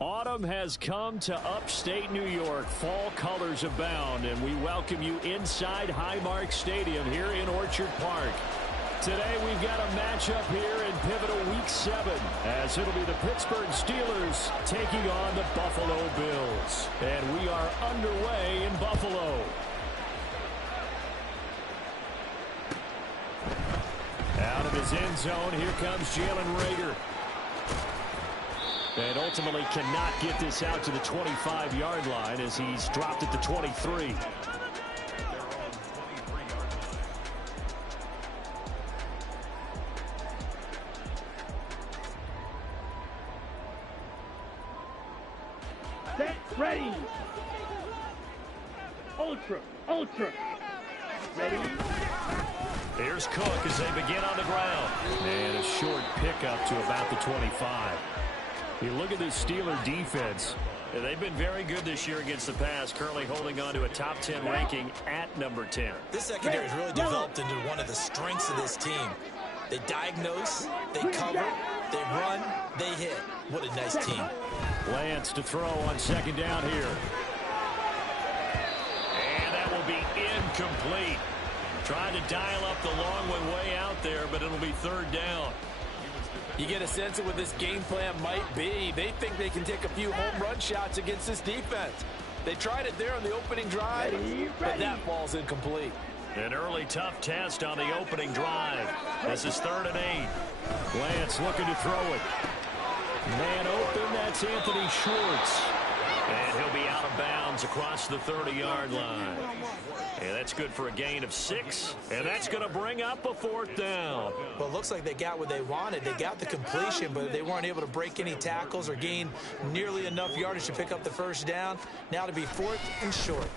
Autumn has come to upstate New York. Fall colors abound, and we welcome you inside Highmark Stadium here in Orchard Park. Today we've got a matchup here in pivotal Week 7, as it'll be the Pittsburgh Steelers taking on the Buffalo Bills. And we are underway in Buffalo. Out of his end zone, here comes Jalen Reagor. And ultimately cannot get this out to the 25-yard line as he's dropped at the 23. Set, ready. Ultra. Ready. Here's Cook as they begin on the ground. And a short pickup to about the 25. You look at this Steeler defense. They've been very good this year against the pass, currently holding on to a top 10 ranking at number 10. This secondary has really developed into one of the strengths of this team. They diagnose, they cover, they run, they hit. What a nice team. Lance to throw on second down here. And that will be incomplete. Trying to dial up the long one way out there, but it'll be third down. You get a sense of what this game plan might be. They think they can take a few home run shots against this defense. They tried it there on the opening drive, but that ball's incomplete. An early tough test on the opening drive. This is 3rd and 8. Lance looking to throw it. Man open, that's Anthony Schwartz. And he'll be out of bounds across the 30-yard line. And that's good for a gain of 6. And that's going to bring up a 4th down. Well, it looks like they got what they wanted. They got the completion, but they weren't able to break any tackles or gain nearly enough yardage to pick up the first down. Now to be 4th and short.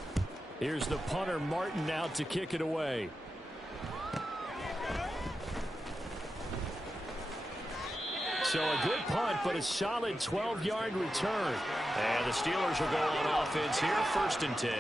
Here's the punter, Martin, out to kick it away. So a good punt, but a solid 12-yard return. And the Steelers will go on offense here, 1st and 10.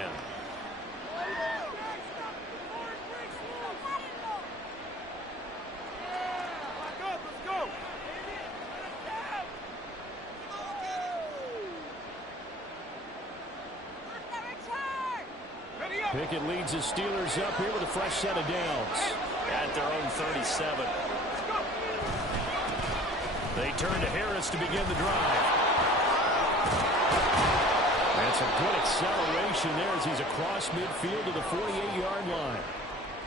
Pickett leads the Steelers up here with a fresh set of downs. At their own 37. They turn to Harris to begin the drive. And some good acceleration there as he's across midfield to the 48-yard line.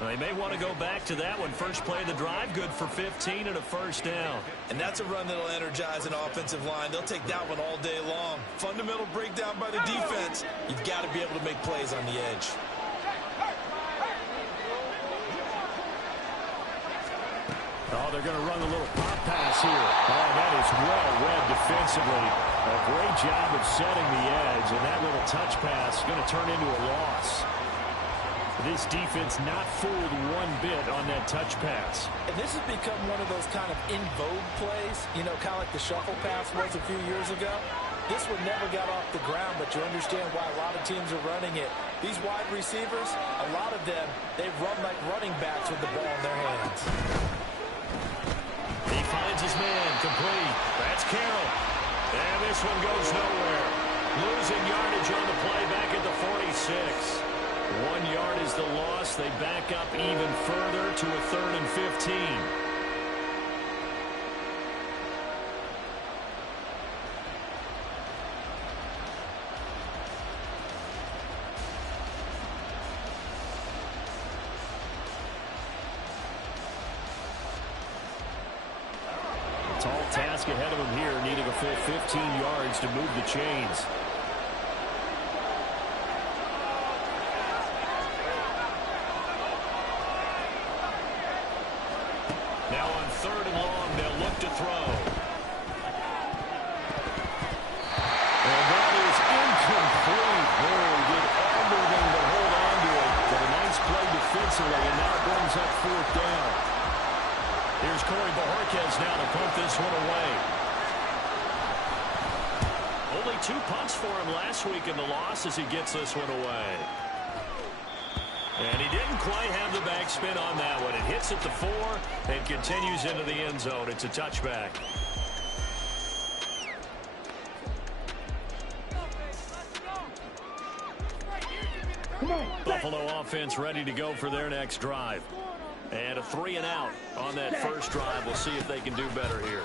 They may want to go back to that one. First play of the drive, good for 15 and a first down. And that's a run that'll energize an offensive line. They'll take that one all day long. Fundamental breakdown by the defense. You've got to be able to make plays on the edge. Oh, they're going to run a little pop pass here. Oh, that is well read defensively. A great job of setting the edge, and that little touch pass is going to turn into a loss. This defense not fooled one bit on that touch pass. And this has become one of those kind of in vogue plays, you know, kind of like the shuffle pass was a few years ago. This one never got off the ground, but you understand why a lot of teams are running it. These wide receivers, a lot of them, they run like running backs with the ball in their hands. He finds his man, complete. That's Carroll. And this one goes nowhere. Losing yardage on the play back at the 46. 1 yard is the loss. They back up even further to a 3rd and 15. Tall task ahead of him here, needing a full 15 yards to move the chains. Now on 3rd and long, they'll look to throw. And that is incomplete. Oh, did everything but hold on to it. But a nice play defensively, and now it brings up 4th down. Here's Corey Bojorquez now to punt this one away. Only 2 punts for him last week in the loss as he gets this one away. And he didn't quite have the backspin on that one. It hits at the 4 and continues into the end zone. It's a touchback. Buffalo offense ready to go for their next drive. And a 3-and-out on that first drive. We'll see if they can do better here.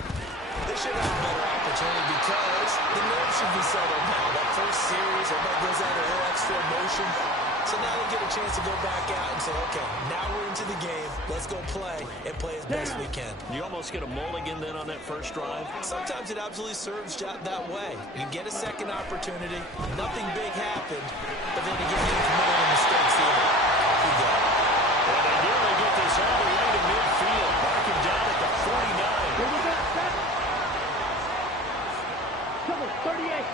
They should have a better opportunity because the nerves should be settled now. That first series, everybody goes out a little extra emotion. So now they get a chance to go back out and say, okay, now we're into the game. Let's go play and play as best we can. You almost get a mulligan then on that first drive? Sometimes it absolutely serves that way. You get a second opportunity. Nothing big happened. But then again, you commit any mistakes either. You go. Well, they nearly get this all the way to midfield. Marking down at the 49. Here we go, set. Trouble, 38.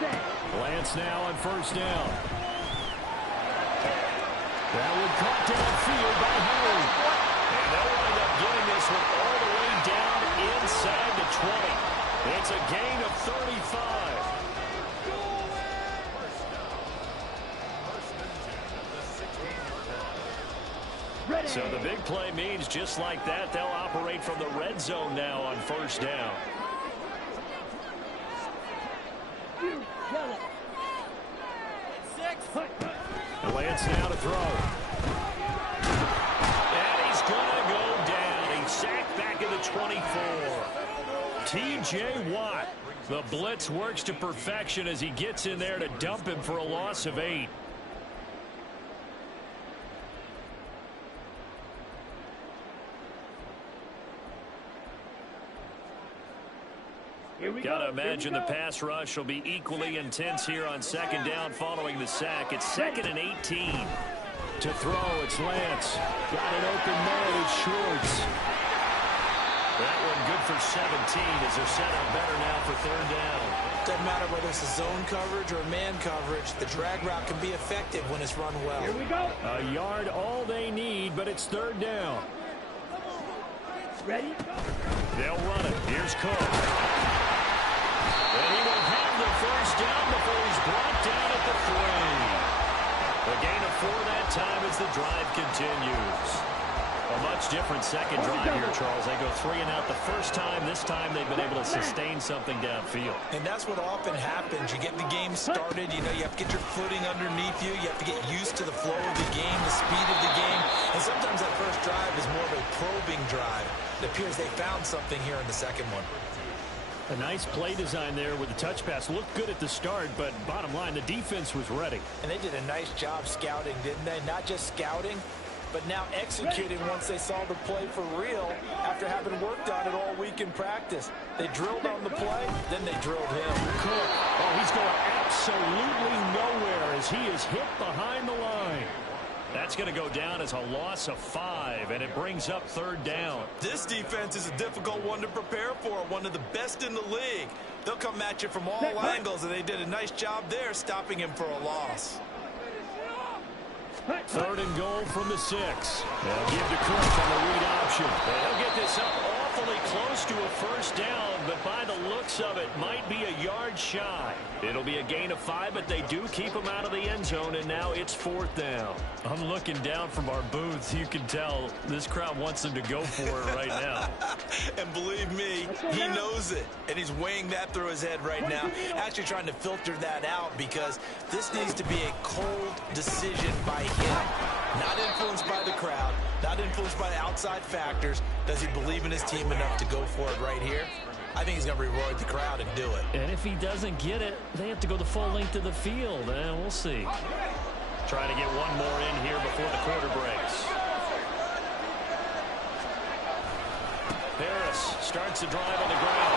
Set. Lance now on first down. That one caught downfield by Howard. And they'll wind up getting this one all the way down inside the 20. It's a gain of 35. Ready. So the big play means just like that, they'll operate from the red zone now on first down. You yellow. And Lance now to throw. And he's going to go down. He's sacked back at the 24. T.J. Watt. The blitz works to perfection as he gets in there to dump him for a loss of 8. Gotta imagine the pass rush will be equally intense here on second down following the sack. It's 2nd and 18. To throw, it's Lance. Got an open man, it's Schwartz. That one good for 17 as they're set up better now for third down. Doesn't matter whether it's a zone coverage or man coverage. The drag route can be effective when it's run well. Here we go. A yard all they need, but it's third down. Ready? They'll run it. Here's Cook. And he will have the first down before he's brought down at the 3. A gain of 4 that time as the drive continues. A much different second drive here, Charles. They go 3-and-out the first time. This time they've been able to sustain something downfield. And that's what often happens. You get the game started. You know, you have to get your footing underneath you. You have to get used to the flow of the game, the speed of the game. And sometimes that first drive is more of a probing drive. It appears they found something here in the second one. A nice play design there with the touch pass. Looked good at the start, but bottom line, the defense was ready. And they did a nice job scouting, didn't they? Not just scouting, but now executing once they saw the play for real after having worked on it all week in practice. They drilled on the play, then they drilled him. Cook. Oh, he's going absolutely nowhere as he is hit behind the line. That's going to go down as a loss of 5, and it brings up third down. This defense is a difficult one to prepare for, one of the best in the league. They'll come at you from all angles, and they did a nice job there stopping him for a loss. 3rd and goal from the 6. They'll give to Cook on the read option. They'll get this up awfully close to a first down, but by the looks of it, might be a yard shy. It'll be a gain of 5, but they do keep him out of the end zone, and now it's 4th down. I'm looking down from our booth. You can tell this crowd wants them to go for it right now. And believe me, he knows it, and he's weighing that through his head right now, actually trying to filter that out because this needs to be a cold decision by him. Not influenced by the crowd, not influenced by the outside factors. Does he believe in his team enough to go for it right here? I think he's going to reward the crowd and do it. And if he doesn't get it, they have to go the full length of the field. And we'll see. Trying to get one more in here before the quarter breaks. Harris starts the drive on the ground.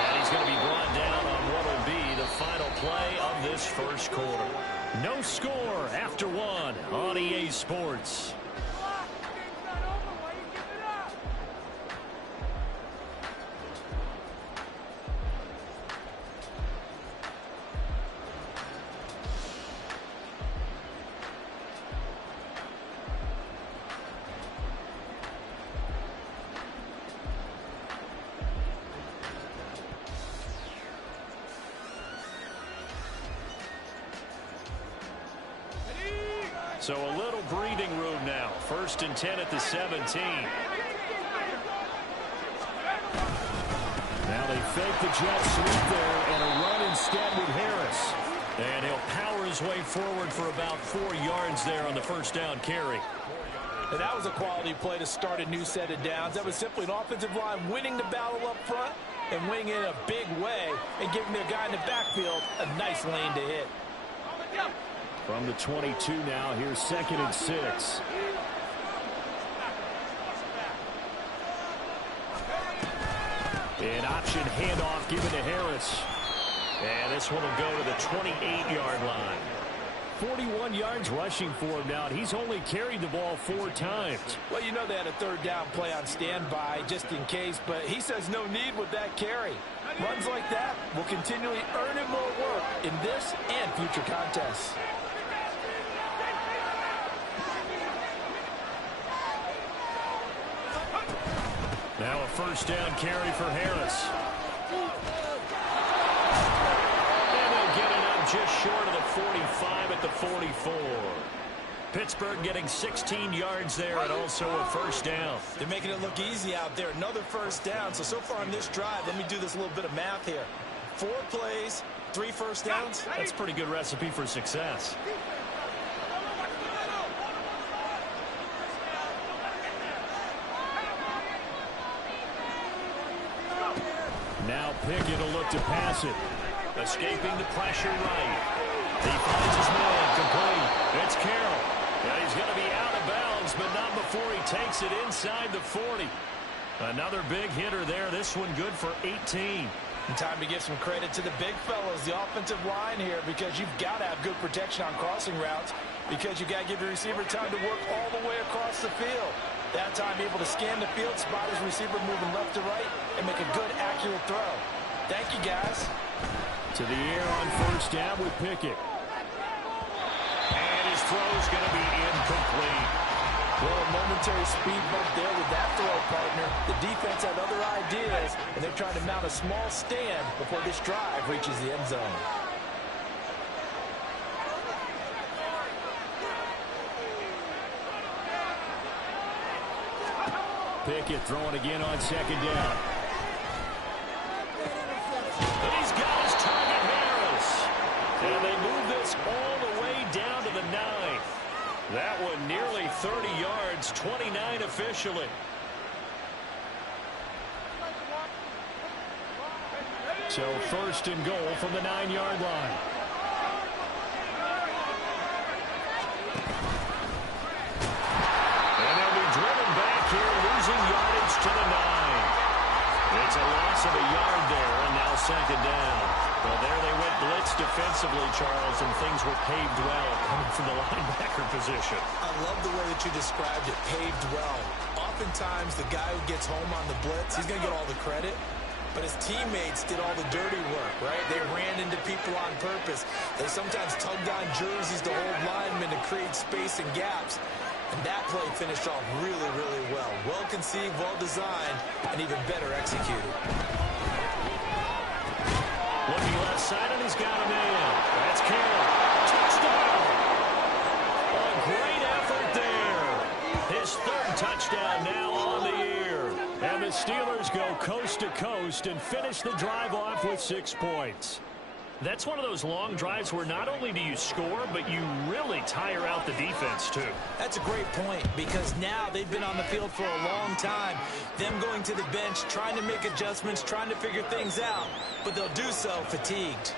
And he's going to be brought down on what will be the final play of this first quarter. No score after 1 on EA Sports. So a little breathing room now. 1st and 10 at the 17. Now they fake the jet sweep there and a run instead with Harris. And he'll power his way forward for about 4 yards there on the first down carry. And that was a quality play to start a new set of downs. That was simply an offensive line winning the battle up front and winning it in a big way and giving their guy in the backfield a nice lane to hit. From the 22 now, here's 2nd and 6. An option handoff given to Harris. And this one will go to the 28-yard line. 41 yards rushing for him now. He's only carried the ball 4 times. Well, you know they had a 3rd down play on standby just in case, but he says no need with that carry. Runs like that will continually earn him more work in this and future contests. Now a first down carry for Harris. Just short of the 45 at the 44. Pittsburgh getting 16 yards there and also a first down. They're making it look easy out there. Another first down. So far on this drive, let me do this little bit of math here. 4 plays, 3 first downs. That's a pretty good recipe for success. Now Pickett will look to pass it. Escaping the pressure right. He finds his man complete. It's Carroll. And he's going to be out of bounds, but not before he takes it inside the 40. Another big hitter there. This one good for 18. And time to give some credit to the big fellas, the offensive line here, because you've got to have good protection on crossing routes, because you've got to give your receiver time to work all the way across the field. That time able to scan the field, spot his receiver moving left to right, and make a good, accurate throw. Thank you, guys. To the air on first down with Pickett. And his throw's going to be incomplete. Well, a momentary speed bump there with that throw, partner. The defense had other ideas, and they're trying to mount a small stand before this drive reaches the end zone. Pickett throwing again on second down. He's got his target, Harris. And they move this all the way down to the 9. That one nearly 30 yards, 29 officially. So first and goal from the 9-yard line. And they'll be driven back here, losing yardage to the 9. It's a loss of a yard there, and now second down. Well, there they went blitz defensively, Charles, and things were paved well coming from the linebacker position. I love the way that you described it, paved well. Oftentimes, the guy who gets home on the blitz, he's going to get all the credit, but his teammates did all the dirty work, right? They ran into people on purpose. They sometimes tugged on jerseys to hold linemen to create space and gaps. And that play finished off really, really well. Well conceived, well designed, and even better executed. Looking left side, and he's got a man. That's Carroll. Touchdown! A great effort there. His 3rd touchdown now on the year. And the Steelers go coast to coast and finish the drive off with 6 points. That's one of those long drives where not only do you score, but you really tire out the defense, too. That's a great point, because now they've been on the field for a long time. Them going to the bench, trying to make adjustments, trying to figure things out, but they'll do so fatigued.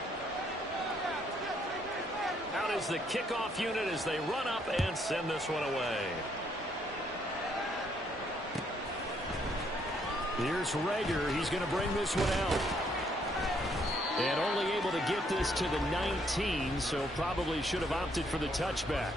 Out is the kickoff unit as they run up and send this one away. Here's Rager. He's going to bring this one out. And only able to get this to the 19, so probably should have opted for the touchback.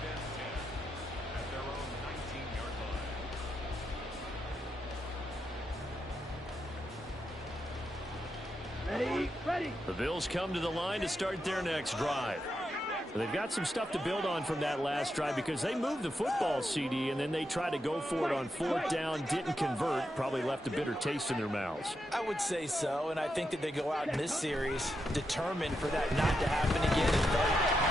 Ready. The Bills come to the line to start their next drive. They've got some stuff to build on from that last drive because they moved the football, CD, and then they tried to go for it on 4th down, didn't convert, probably left a bitter taste in their mouths. I would say so, and I think that they go out in this series determined for that not to happen again.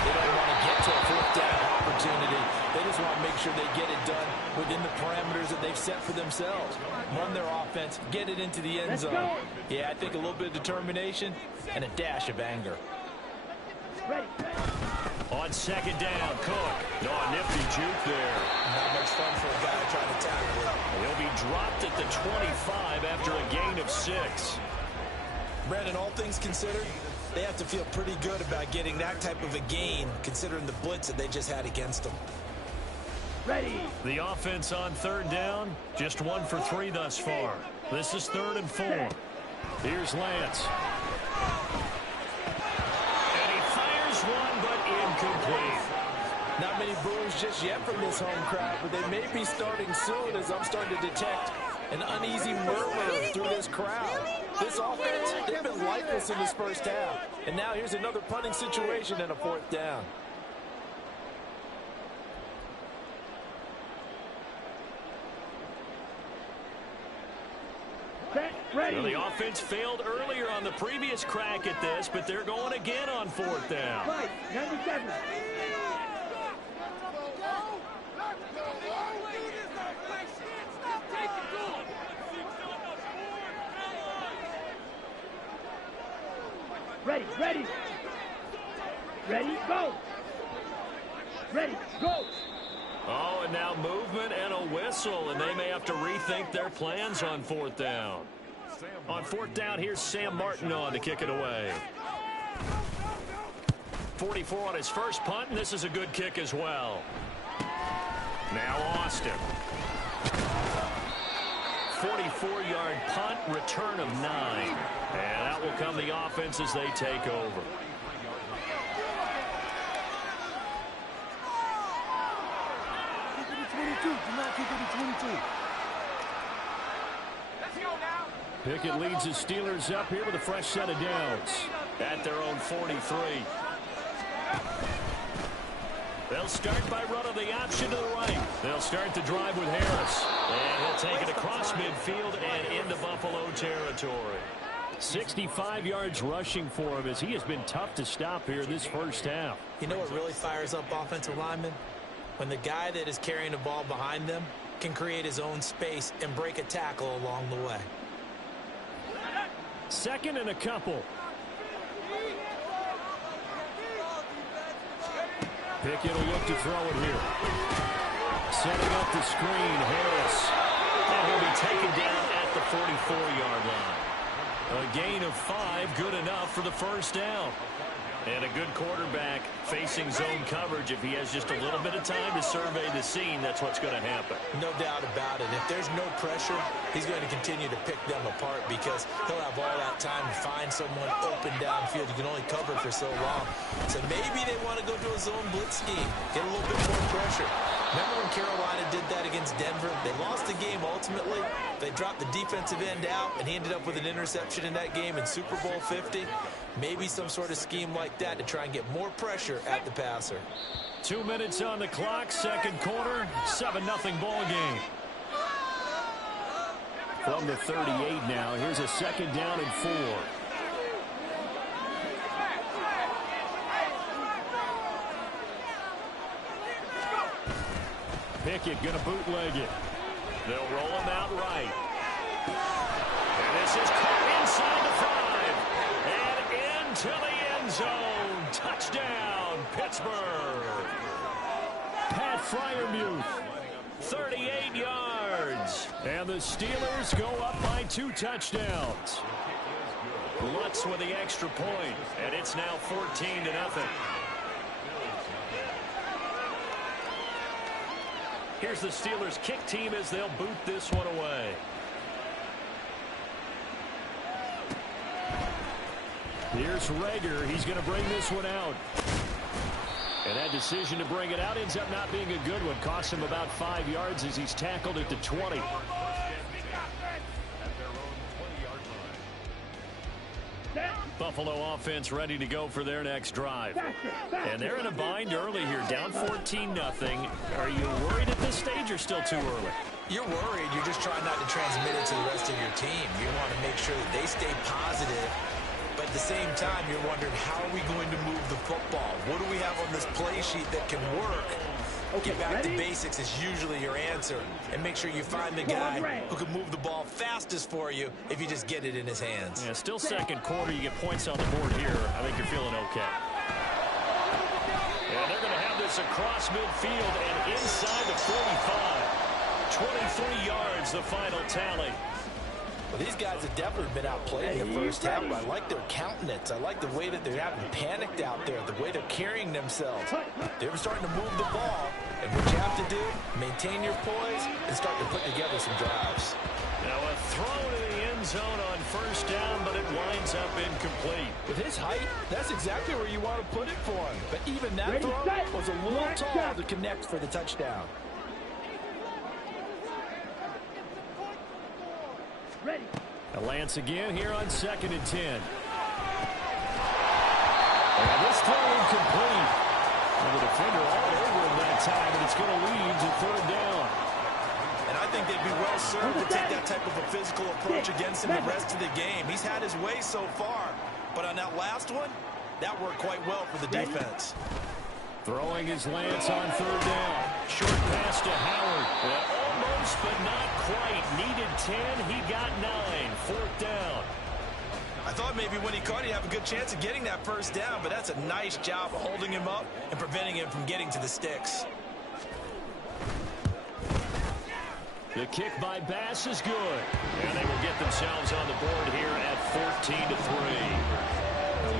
They don't want to get to a 4th down opportunity. They just want to make sure they get it done within the parameters that they've set for themselves. Run their offense, get it into the end zone. Yeah, I think a little bit of determination and a dash of anger. Ready. On second down, Cook. No, a nifty juke there. Not much fun for a guy trying to tackle it. He'll be dropped at the 25 after a gain of 6. Brandon, all things considered, they have to feel pretty good about getting that type of a gain, considering the blitz that they just had against them. Ready. The offense on third down, just 1 for 3 thus far. This is 3rd and 4. Here's Lance. And he fires one, but incomplete. Not many boos just yet from this home crowd, but they may be starting soon as I'm starting to detect an uneasy murmur through this crowd. This offense, they've been lifeless in this first half. And now here's another punting situation and a 4th down. Ready. Well, the offense failed earlier on the previous crack at this, but they're going again on 4th down. Fight. 97. Ready. Ready. Ready. Go. Ready. Go. Oh, and now movement and a whistle, and they may have to rethink their plans on 4th down. On 4th down, here's Sam Martin on to kick it away. 44 on his first punt, and this is a good kick as well. Now Austin. 44-yard punt, return of 9. And out will come the offense as they take over. Pickett leads the Steelers up here with a fresh set of downs at their own 43. They'll start by running the option to the right. They'll start the drive with Harris. And he'll take it across midfield and into Buffalo territory. 65 yards rushing for him as he has been tough to stop here this first half. You know what really fires up offensive linemen? When the guy that is carrying the ball behind them can create his own space and break a tackle along the way. 2nd and a couple. Pickett will look to throw it here. Setting up the screen, Harris. And he'll be taken down at the 44-yard line. A gain of 5, good enough for the first down. And a good quarterback facing zone coverage. If he has just a little bit of time to survey the scene, that's what's going to happen. No doubt about it. If there's no pressure, he's going to continue to pick them apart because he'll have all that time to find someone open downfield. You can only cover for so long. So maybe they want to go to a zone blitz scheme, get a little bit more pressure. Remember when Carolina did that against Denver? They lost the game ultimately. They dropped the defensive end out, and he ended up with an interception in that game in Super Bowl 50. Maybe some sort of scheme like that to try and get more pressure at the passer. 2 minutes on the clock, second quarter, 7-0 ball game. From the 38 now, here's a 2nd down and 4. Pickett going to bootleg it. They'll roll him out right. And this is caught inside the 5. And into the end zone. Touchdown, Pittsburgh. Pat Freiermuth, 38 yards. And the Steelers go up by 2 touchdowns. Lutz with the extra point. And it's now 14-0. Here's the Steelers kick team as they'll boot this one away. Here's Rager. He's going to bring this one out. And that decision to bring it out ends up not being a good one. Costs him about 5 yards as he's tackled at the 20. Buffalo offense ready to go for their next drive. And they're in a bind early here, down 14-0. Are you worried at this stage or still too early? You're worried. You're just trying not to transmit it to the rest of your team. You want to make sure that they stay positive. But at the same time, you're wondering, how are we going to move the football? What do we have on this play sheet that can work? Okay, get back ready? to basics is usually your answer. And make sure you find the guy who can move the ball fastest for you if you just get it in his hands. Yeah, still second quarter. You get points on the board here. I think you're feeling okay. Davis across midfield and inside the 45. 23 yards, the final tally. Well, these guys have definitely been outplayed in the first half. I like their countenance. I like the way that they're having panicked out there, the way they're carrying themselves. They're starting to move the ball, and what you have to do, maintain your poise and start to put together some drives. Now a throw to the end zone on first down, but it winds up incomplete. With his height, that's exactly where you want to put it for him. But even that throw was a little tall to connect for the touchdown. Ready. A Lance again here on 2nd and 10. And this throw incomplete. And the defender all over him that time, and it's going to lead to 3rd down. And I think they'd be well served to take that type of a physical approach against him the rest of the game. He's had his way so far, but on that last one, that worked quite well for the defense. Throwing his Lance on 3rd down. Short pass to Howard. Well, almost, but not quite. Needed 10. He got 9. 4th down. I thought maybe when he caught, he'd have a good chance of getting that first down, but that's a nice job of holding him up and preventing him from getting to the sticks. The kick by Bass is good. And they will get themselves on the board here at 14-3.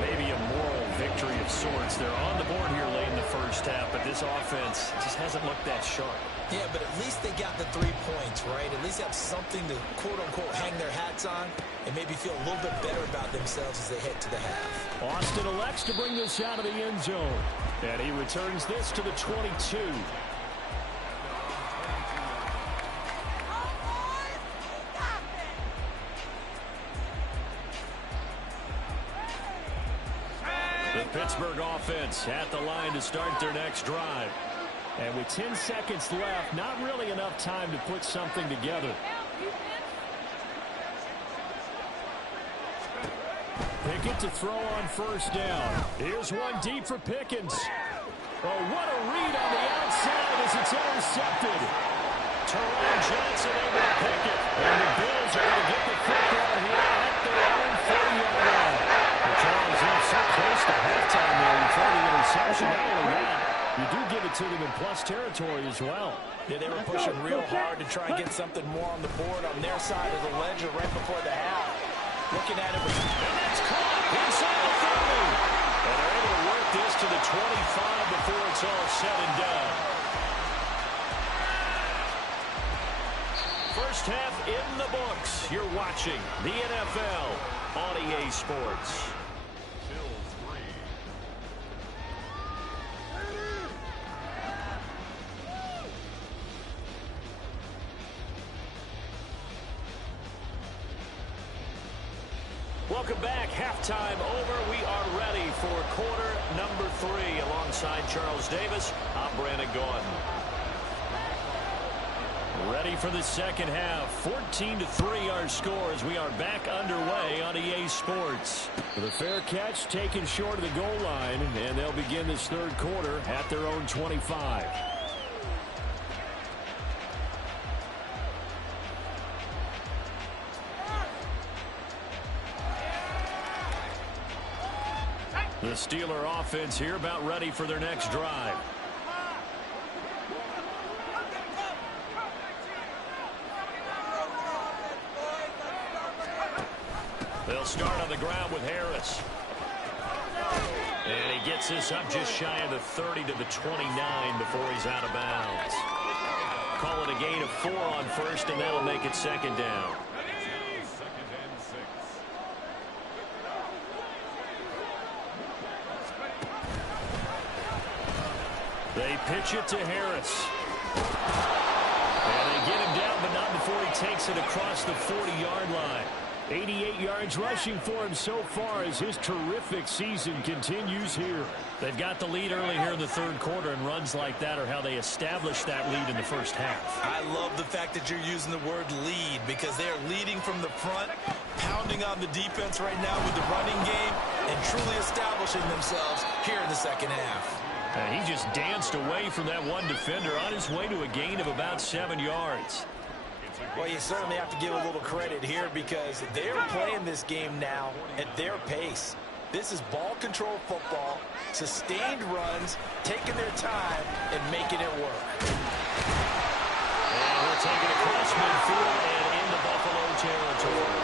Maybe a moral victory of sorts. They're on the board here late in the first half, but this offense just hasn't looked that sharp. Yeah, but at least they got the 3 points, right? At least have something to, quote-unquote, hang their hats on and maybe feel a little bit better about themselves as they head to the half. Austin elects to bring this out of the end zone. And he returns this to the 22. The Pittsburgh offense at the line to start their next drive. And with 10 seconds left, not really enough time to put something together. Pickett to throw on first down. Here's one deep for Pickens. Oh, what a read on the outside as it's intercepted. Terrell Johnson able to pick it. And the Bills are going to get the football here at their own 40-yard line. Charles, you're so close to halftime there. You throw the interception. Not only that, you do give it to them in plus territory as well. Yeah, they were pushing real hard to try and get something more on the board on their side of the ledger right before the half. Looking at it with... And that's caught inside the 30. And they're able to work this to the 25 before it's all said and done. First half in the books. You're watching the NFL on EA Sports. Welcome back. Halftime over. We are ready for quarter number 3. Alongside Charles Davis, I'm Brandon Gordon. Ready for the second half. 14-3 our score as we are back underway on EA Sports. With a fair catch taken short of the goal line, and they'll begin this third quarter at their own 25. The Steeler offense here about ready for their next drive. They'll start on the ground with Harris. And he gets this up just shy of the 30 to the 29 before he's out of bounds. Call it a gain of 4 on first, and that'll make it second down. They pitch it to Harris. And they get him down, but not before he takes it across the 40-yard line. 88 yards rushing for him so far as his terrific season continues here. They've got the lead early here in the third quarter, and runs like that are how they establish that lead in the first half. I love the fact that you're using the word lead because they are leading from the front, pounding on the defense right now with the running game, and truly establishing themselves here in the second half. And he just danced away from that one defender on his way to a gain of about 7 yards. Well, you certainly have to give a little credit here because they're playing this game now at their pace. This is ball control football, sustained runs, taking their time, and making it work. And we're taking across midfield and into Buffalo territory.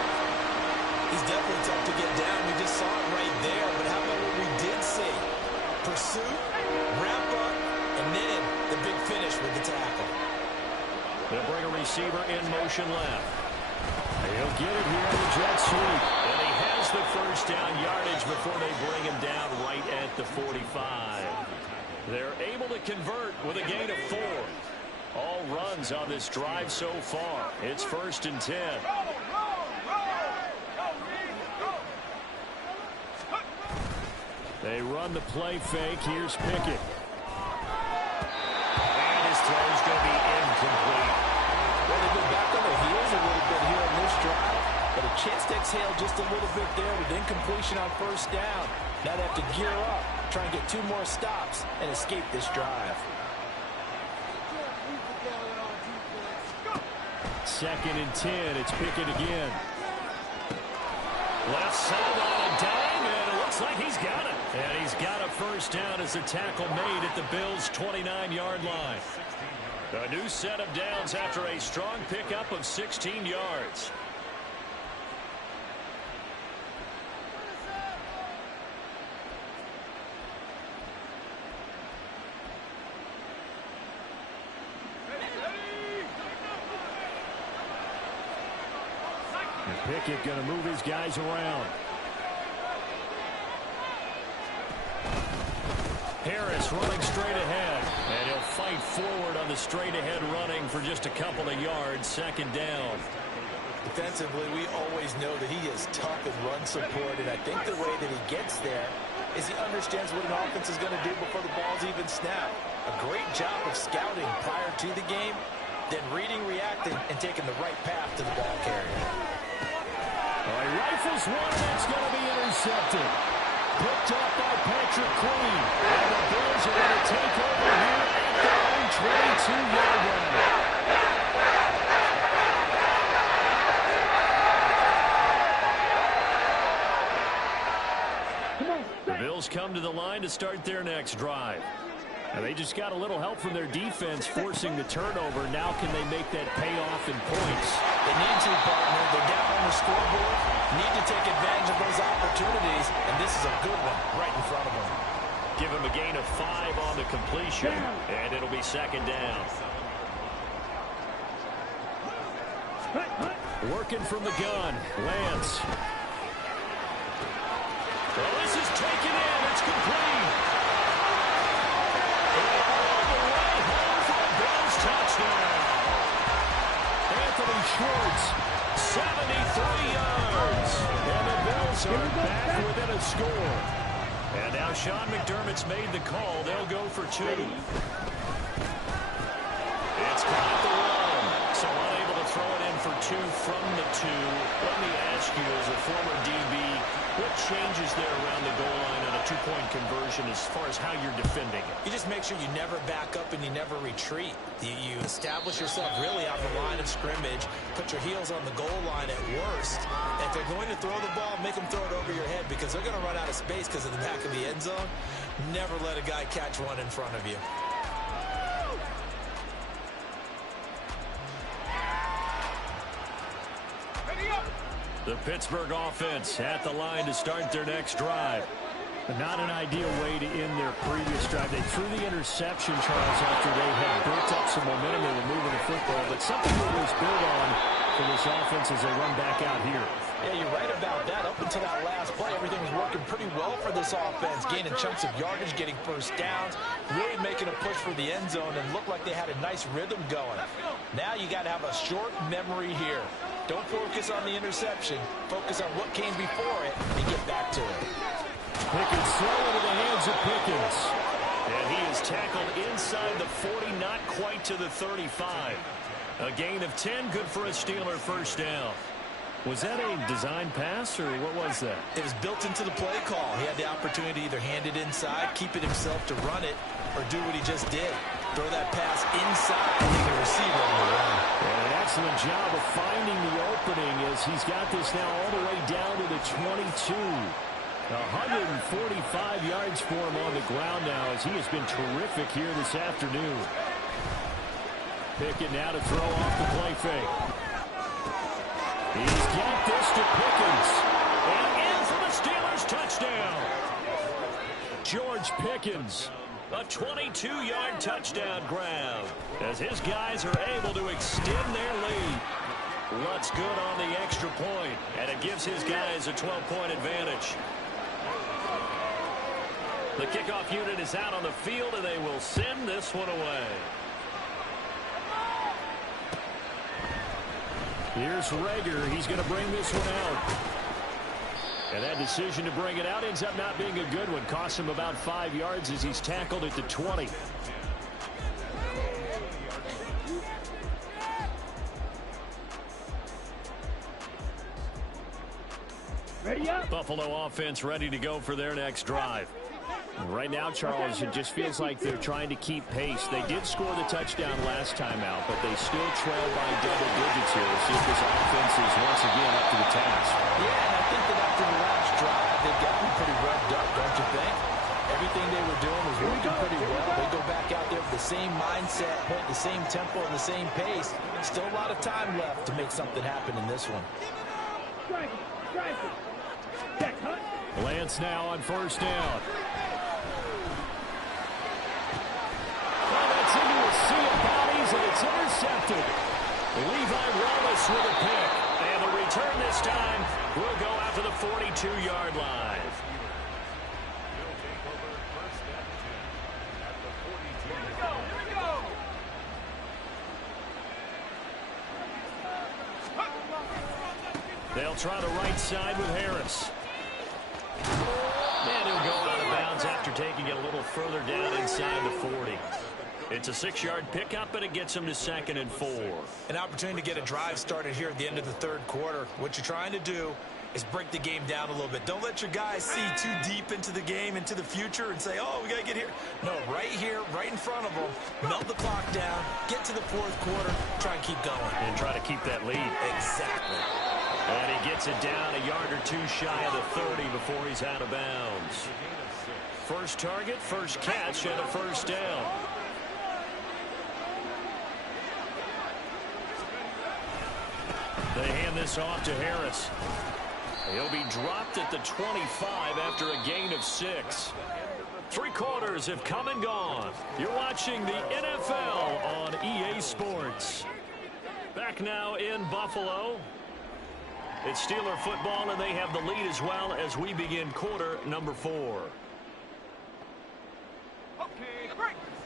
He's definitely tough to get down. We just saw it right there. But how about what we did see? Pursuit, wrap up, and then the big finish with the tackle. They'll bring a receiver in motion left. He'll get it here in the jet sweep. And he has the first down yardage before they bring him down right at the 45. They're able to convert with a gain of 4. All runs on this drive so far. It's 1st and 10. They run the play fake. Here's Pickett. And his throw's going to be incomplete. Well, they've been back on their heels a little bit here on this drive, but a chance to exhale just a little bit there with incompletion on first down. Now they have to gear up, try and get 2 more stops, and escape this drive. 2nd and 10. It's Pickett again. Left side on a dime, and it looks like he's got it. And he's got a first down as the tackle made at the Bills' 29-yard line. A new set of downs after a strong pickup of 16 yards. And Pickett going to move his guys around. Harris running straight ahead, and he'll fight forward on the straight-ahead running for just a couple of yards. 2nd down. Defensively, we always know that he is tough in run support, and I think the way that he gets there is he understands what an offense is going to do before the ball's even snapped. A great job of scouting prior to the game, then reading, reacting, and taking the right path to the ball carrier. He rifles one, and it's going to be intercepted. Picked up by Patrick Queen. And the Bills are going to take over here at their own 22-yard line. The Bills come to the line to start their next drive. And they just got a little help from their defense forcing the turnover. Now can they make that pay off in points? They need to, partner. They're down on the scoreboard. Need to take advantage of those opportunities. And this is a good one right in front of them. Give him a gain of 5 on the completion. And it'll be 2nd down. Working from the gun. Lance. Well, this is taken in. It's complete. All the way home for a Bills touchdown. Anthony Schwartz, 73 yards. And the Bills are back within a score. And now Sean McDermott's made the call. They'll go for 2. It's caught the run. So unable to throw it in for 2 from the 2. Let me ask you, as a former DB, what changes there around the goal line on a 2-point conversion as far as how you're defending it? You just make sure you never back up and you never retreat. You establish yourself really on the line of scrimmage, put your heels on the goal line at worst. And if they're going to throw the ball, make them throw it over your head because they're going to run out of space because of the back of the end zone. Never let a guy catch one in front of you. The Pittsburgh offense at the line to start their next drive. But not an ideal way to end their previous drive. They threw the interception, Charles, after they had built up some momentum. They were moving the football, but something that was built on for this offense as they run back out here. Yeah, you're right about that. Up until that last play, everything was working pretty well for this offense. Gaining chunks of yardage, getting first downs, really making a push for the end zone, and looked like they had a nice rhythm going. Now you got to have a short memory here. Don't focus on the interception. Focus on what came before it and get back to it. Pickens throw into the hands of Pickens. And he is tackled inside the 40, not quite to the 35. A gain of 10, good for a Steeler first down. Was that a design pass, or what was that? It was built into the play call. He had the opportunity to either hand it inside, keep it himself to run it, or do what he just did. Throw that pass inside, leave the receiver on the run. And an excellent job of finding the opening as he's got this now all the way down to the 22. 145 yards for him on the ground now as he has been terrific here this afternoon. Pickett now to throw off the play fake. He's got this to Pickens. And in for the Steelers touchdown. George Pickens, a 22-yard touchdown grab as his guys are able to extend their lead. Lutt's good on the extra point, and it gives his guys a 12-point advantage. The kickoff unit is out on the field, and they will send this one away. Here's Rager. He's going to bring this one out. And that decision to bring it out ends up not being a good one. Costs him about 5 yards as he's tackled at the 20. Ready up. Buffalo offense ready to go for their next drive. Right now, Charles, it just feels like they're trying to keep pace. They did score the touchdown last time out, but they still trail by double digits here. Let's see if this offense is once again up to the task. Yeah, and I think that after the last drive, they've gotten pretty revved up, don't you think? Everything they were doing was working pretty well. They go back out there with the same mindset, playing the same tempo and the same pace. Still a lot of time left to make something happen in this one. Strike it. Strike it. Check, Hunt. Lance now on first down. Into a sea of bodies, and it's intercepted. Levi Wallace with a pick. And the return this time will go out to the 42-yard line. They'll try the right side with Harris. And he'll go out of bounds after taking it a little further down inside the 40. It's a 6-yard pickup, and it gets him to 2nd and 4. An opportunity to get a drive started here at the end of the third quarter. What you're trying to do is break the game down a little bit. Don't let your guys see too deep into the game, into the future, and say, oh, we got to get here. No, right here, right in front of them, melt the clock down, get to the fourth quarter, try and keep going. And try to keep that lead. Exactly. And he gets it down a yard or two shy of the 30 before he's out of bounds. First target, first catch, and a first down. They hand this off to Harris. He'll be dropped at the 25 after a gain of 6. 3 quarters have come and gone. You're watching the NFL on EA Sports. Back now in Buffalo. It's Steeler football, and they have the lead as well as we begin quarter number 4.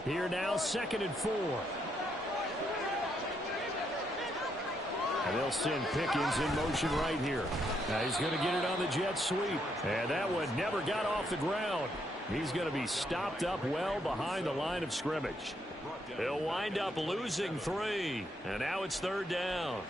Here now, 2nd and 4. And they'll send Pickens in motion right here. Now he's going to get it on the jet sweep. And that one never got off the ground. He's going to be stopped up well behind the line of scrimmage. He'll wind up losing 3. And now it's 3rd down.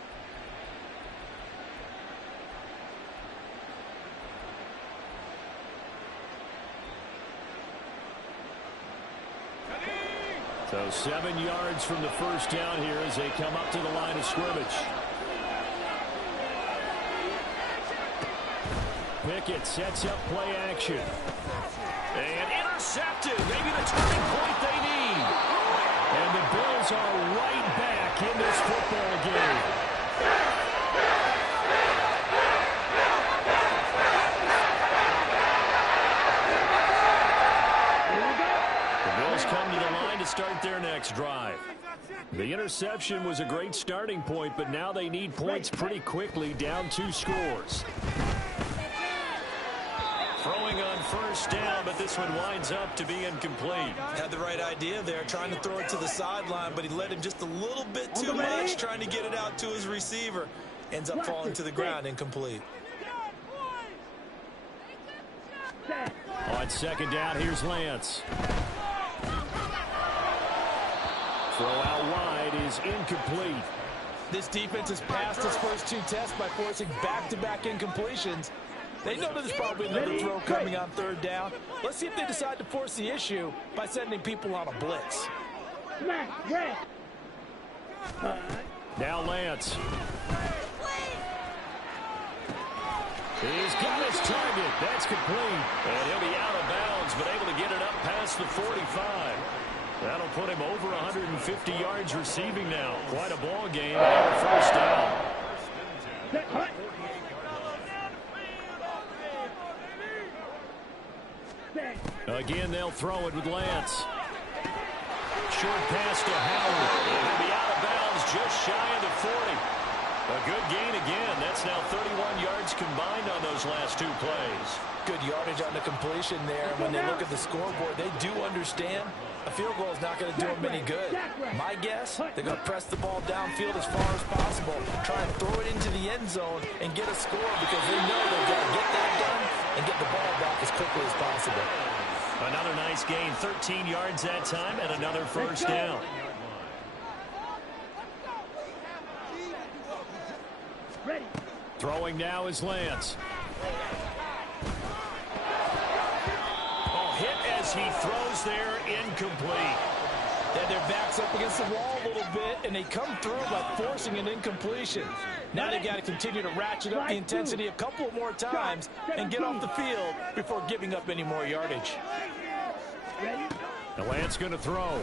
So 7 yards from the first down here as they come up to the line of scrimmage. Pickett sets up play action. And intercepted. Maybe the turning point they need. And the Bills are right back in this football game. The Bills come to the line to start their next drive. The interception was a great starting point, but now they need points pretty quickly, down 2 scores. Throwing on first down, but this one winds up to be incomplete. Had the right idea there, trying to throw it to the sideline, but he let him just a little bit too much, trying to get it out to his receiver. Ends up falling to the ground, incomplete. On 2nd down, here's Lance. Throw out wide is incomplete. This defense has passed its first 2 tests by forcing back-to-back incompletions. They know there's probably another throw coming on 3rd down. Let's see if they decide to force the issue by sending people on a blitz. Now Lance. He's got his target. That's complete. And he'll be out of bounds, but able to get it up past the 45. That'll put him over 150 yards receiving now. Quite a ball game and a first down. Again, they'll throw it with Lance. Short pass to Howard. He'll be out of bounds just shy of the 40. A good gain again. That's now 31 yards combined on those last two plays. Good yardage on the completion there. When they look at the scoreboard, they do understand a field goal is not going to do them any good. My guess, they're going to press the ball downfield as far as possible, try and throw it into the end zone and get a score because they know they've got to get that done and get the ball back as quickly as possible. Another nice gain, 13 yards that time, and another first down. Ready. Throwing now is Lance. Oh, hit as he throws there, incomplete. Then their back's up against the wall a little bit, and they come through by forcing an incompletion. Now they've got to continue to ratchet up the intensity a couple more times and get off the field before giving up any more yardage. The Lance going to throw.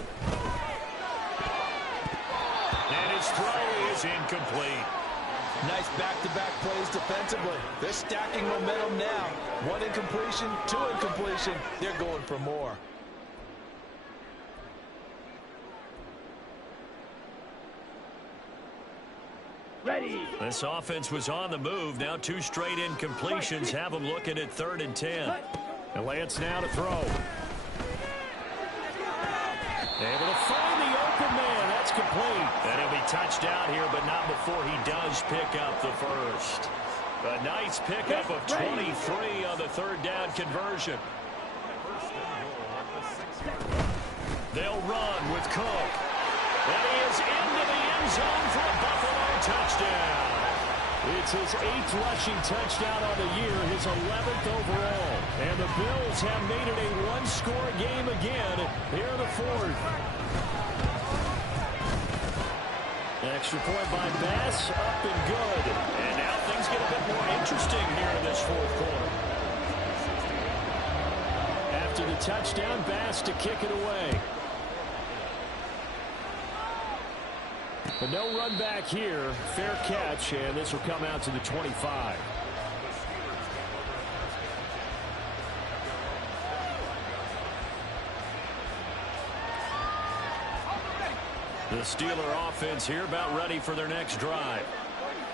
And his throw is incomplete. Nice back-to-back plays defensively. They're stacking momentum now. One incompletion, two incompletion. They're going for more. Ready. This offense was on the move. Now two straight incompletions have them looking at 3rd and 10. And Lance now to throw. Able to find the open man. That's complete. And he'll be touched out here, but not before he does pick up the first. A nice pickup of 23 on the 3rd down conversion. They'll run with Cook. And he is into the end zone for a Buffalo touchdown. It's his 8th rushing touchdown on the year, his 11th overall. And the Bills have made it a one-score game again here in the 4th. Extra point by Bass, up and good. And now things get a bit more interesting here in this 4th quarter. After the touchdown, Bass to kick it away. But no run back here. Fair catch, and this will come out to the 25. The Steeler offense here about ready for their next drive.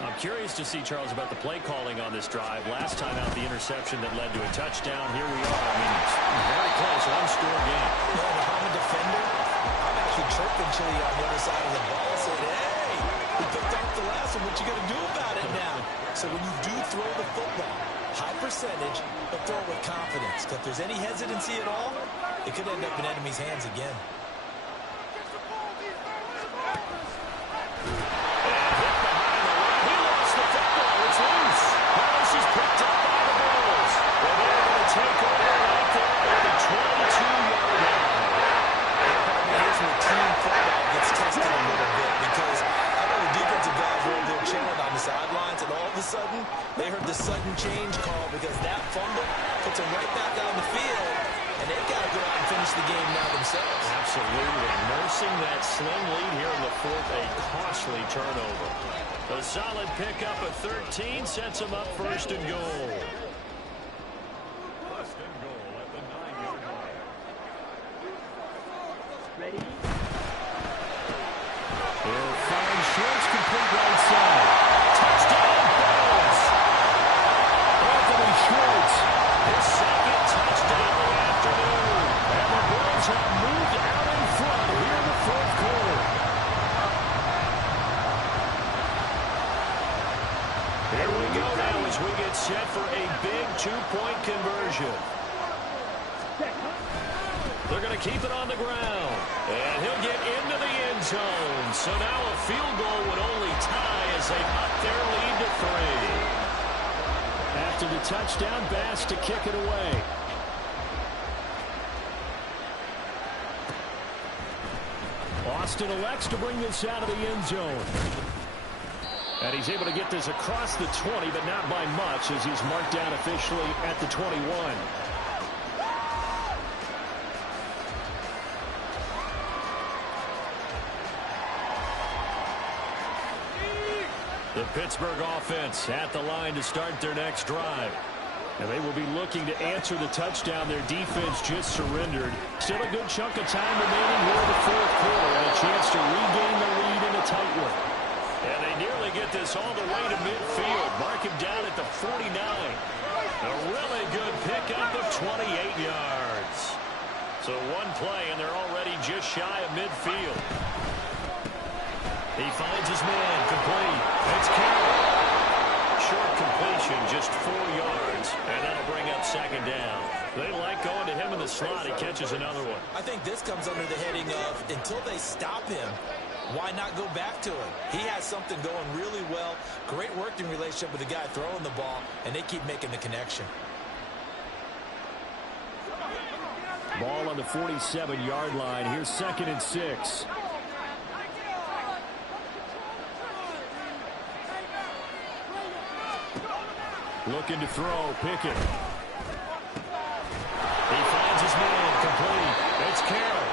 I'm curious to see, Charles, about the play calling on this drive. Last time out, the interception that led to a touchdown. Here we are. I mean, it's very close, one-score game. Yeah, if I'm a defender, I'm actually chirping Chili on the other side of the ball, saying, hey, we picked off the last one. What you going to do about it now? So when you do throw the football, high percentage, but throw it with confidence. Because if there's any hesitancy at all, it could end up in enemy's hands again. Sudden, they heard the sudden change call because that fumble puts them right back on the field, and they've got to go out and finish the game now themselves. Absolutely. Nursing that slim lead here in the 4th, a costly turnover. A solid pickup of 13 sets them up 1st and goal. Ready. They'll find Schultz complete right side. Touchdown, Bills. Anthony Schultz, his 2nd touchdown of the afternoon. And the Bills have moved out in front here in the 4th quarter. Here we go now as we get set for a big 2-point conversion. They're going to keep it on the ground. And he'll get into the end zone. So now a field goal would only tie as they up their lead to 3. After the touchdown, Bass to kick it away. Austin elects to bring this out of the end zone. And he's able to get this across the 20, but not by much, as he's marked down officially at the 21. The Pittsburgh offense at the line to start their next drive. And they will be looking to answer the touchdown their defense just surrendered. Still a good chunk of time remaining here in the fourth quarter, and a chance to regain the lead in a tight one. And they nearly get this all the way to midfield. Mark him down at the 49. A really good pickup of 28 yards. So one play, and they're already just shy of midfield. He finds his man, complete. It's Carroll. Short completion, just 4 yards, and that'll bring up second down. They like going to him in the slot. He catches another one. I think this comes under the heading of, until they stop him, why not go back to him? He has something going really well. Great working relationship with the guy throwing the ball, and they keep making the connection. Ball on the 47-yard line. Here's 2nd and 6. Looking to throw, Pickett. He finds his man, complete. It's Carroll.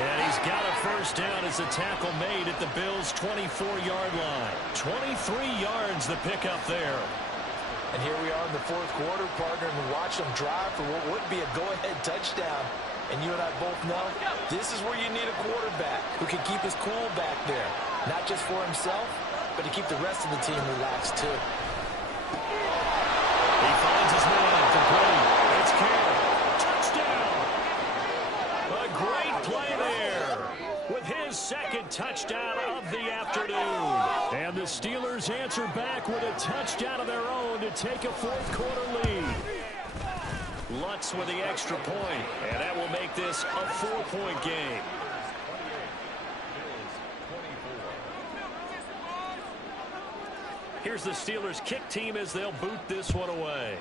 And he's got a first down as the tackle made at the Bills' 24-yard line. 23 yards the pickup there. And here we are in the fourth quarter, partner, and watch them drive for what would be a go-ahead touchdown. And you and I both know this is where you need a quarterback who can keep his cool back there. Not just for himself, but to keep the rest of the team relaxed, too. He finds his man, complete. It's Carroll. Touchdown! A great play there with his second touchdown of the afternoon. And the Steelers answer back with a touchdown of their own to take a fourth quarter lead. Lutz with the extra point, and that will make this a 4-point game. Here's the Steelers kick team as they'll boot this one away.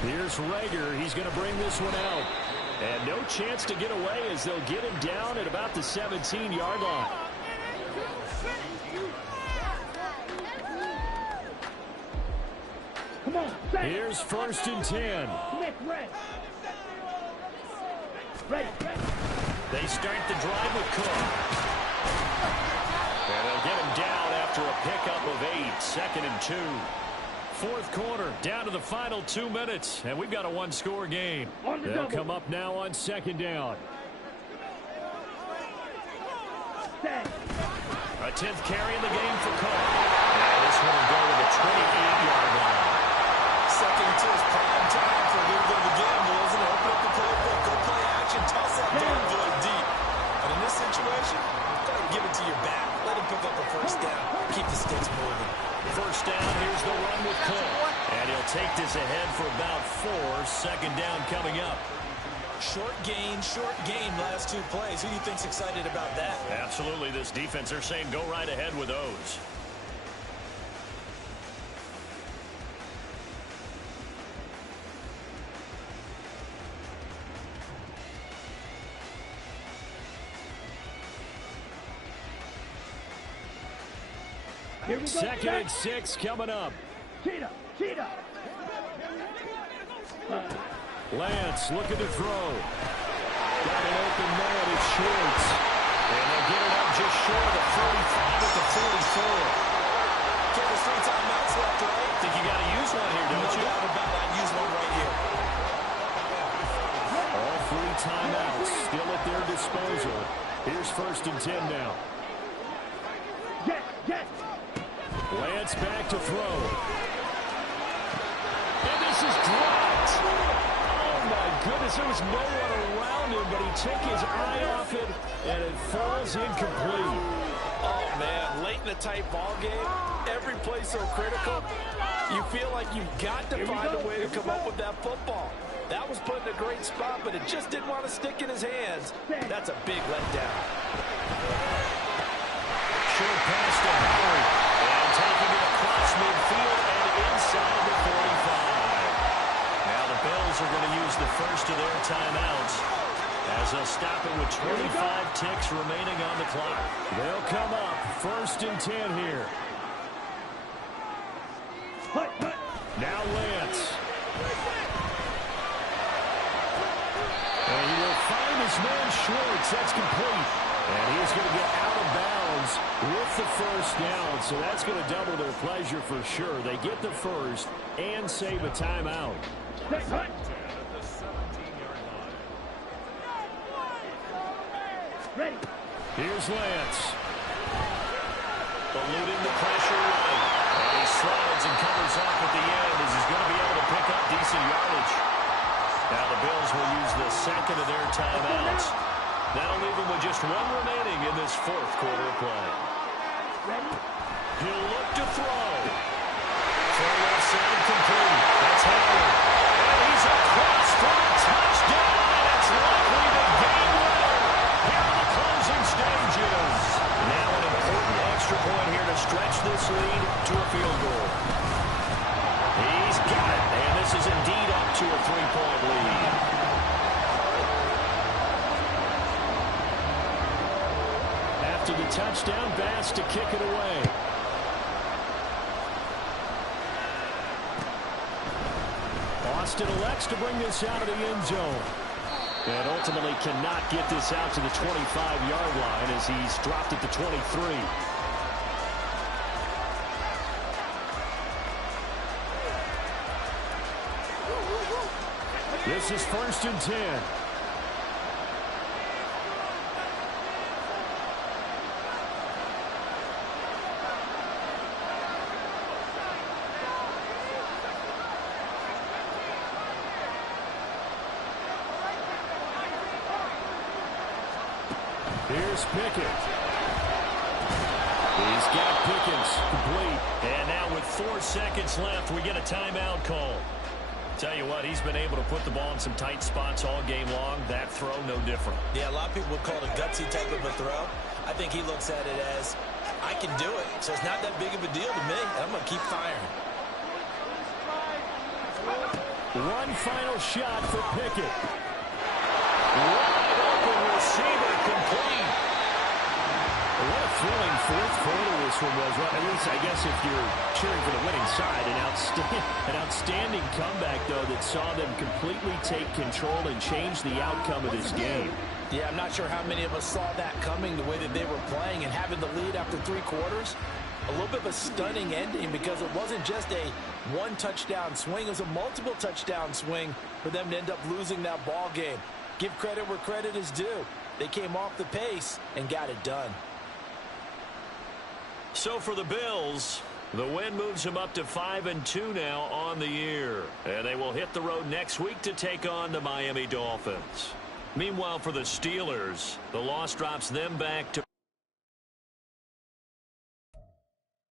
Here's Rager. He's going to bring this one out. And no chance to get away as they'll get him down at about the 17-yard line. Come on, here's 1st and 10. Ready. They start the drive with Cook. And they'll get him down after a pickup of 8. 2nd and 2. Fourth quarter, down to the final 2 minutes, and we've got a one-score game. They'll come up now on 2nd down. A 10th carry in the game for Cook. And this one will go to the 28-yard line. 2nd and 2 is prime time for a little bit of a gamble, isn't it? Open up the playbook, go play action, toss that downfield deep. And in this situation, go ahead and give it to your back. Let him pick up a first down. Keep the sticks moving. First down, here's the run with Cook. And he'll take this ahead for about 4. 2nd down coming up. Short gain, last 2 plays. Who do you think's excited about that? Absolutely. This defense, they're saying go right ahead with those. Here we go. 2nd and 6 coming up. Cheetah. Lance looking to throw. Got an open man. It's Schwartz. And they'll get it up just short of the 45 at the 44. There's 3 timeouts left, right? Think you got to use one here, don't you? No doubt about that. Use one right here. All 3 timeouts still at their disposal. Here's 1st and 10 now. Yes. Lance back to throw. And this is dropped. Oh, my goodness. There was no one around him, but he took his eye off it, and it falls incomplete. Oh, man, late in a tight ball game, every play so critical, you feel like you've got to find a way to come up with that football. That was put in a great spot, but it just didn't want to stick in his hands. That's a big letdown. Short pass to Howard, and taking it across midfield and inside the 45. Now the Bills are going to use the first of their timeouts as they'll stop it with 25 ticks remaining on the clock. They'll come up 1st and 10 here. Now Lance. And he will find his man Schwartz. That's complete. And he's going to get out of bounds with the 1st down. So that's going to double their pleasure for sure. They get the 1st and save a timeout. Ready. Here's Lance. Eluding the pressure right. And he slides and covers up at the end as he's going to be able to pick up decent yardage. Now the Bills will use the 2nd of their timeouts. That'll leave them with just 1 remaining in this 4th quarter of play. He'll look to throw. Throw left side complete. That's Howard. And he's across for a touchdown. And it's likely the game winner here in the closing stages. Now an important extra point here to stretch this lead to a field goal. He's got it. And this is indeed up to a 3-point lead. After the touchdown, Bass to kick it away. Austin elects to bring this out of the end zone. And ultimately cannot get this out to the 25-yard line as he's dropped it to 23. This is 1st and 10. Here's Pickett. He's got Pickens complete. And now with 4 seconds left, we get a timeout call. Tell you what, he's been able to put the ball in some tight spots all game long. That throw, no different. Yeah, a lot of people would call it a gutsy type of a throw. I think he looks at it as, I can do it. So it's not that big of a deal to me. I'm going to keep firing. One final shot for Pickett. Wide open receiver complete. What a thrilling 4th quarter this one was. Well, at least, I guess, if you're cheering for the winning side. An outstanding comeback, though, that saw them completely take control and change the outcome of this game. Yeah, I'm not sure how many of us saw that coming, the way that they were playing and having the lead after 3 quarters. A little bit of a stunning ending because it wasn't just a 1-touchdown swing. It was a multiple touchdown swing for them to end up losing that ball game. Give credit where credit is due. They came off the pace and got it done. So for the Bills, the win moves them up to 5-2 now on the year. And they will hit the road next week to take on the Miami Dolphins. Meanwhile, for the Steelers, the loss drops them back to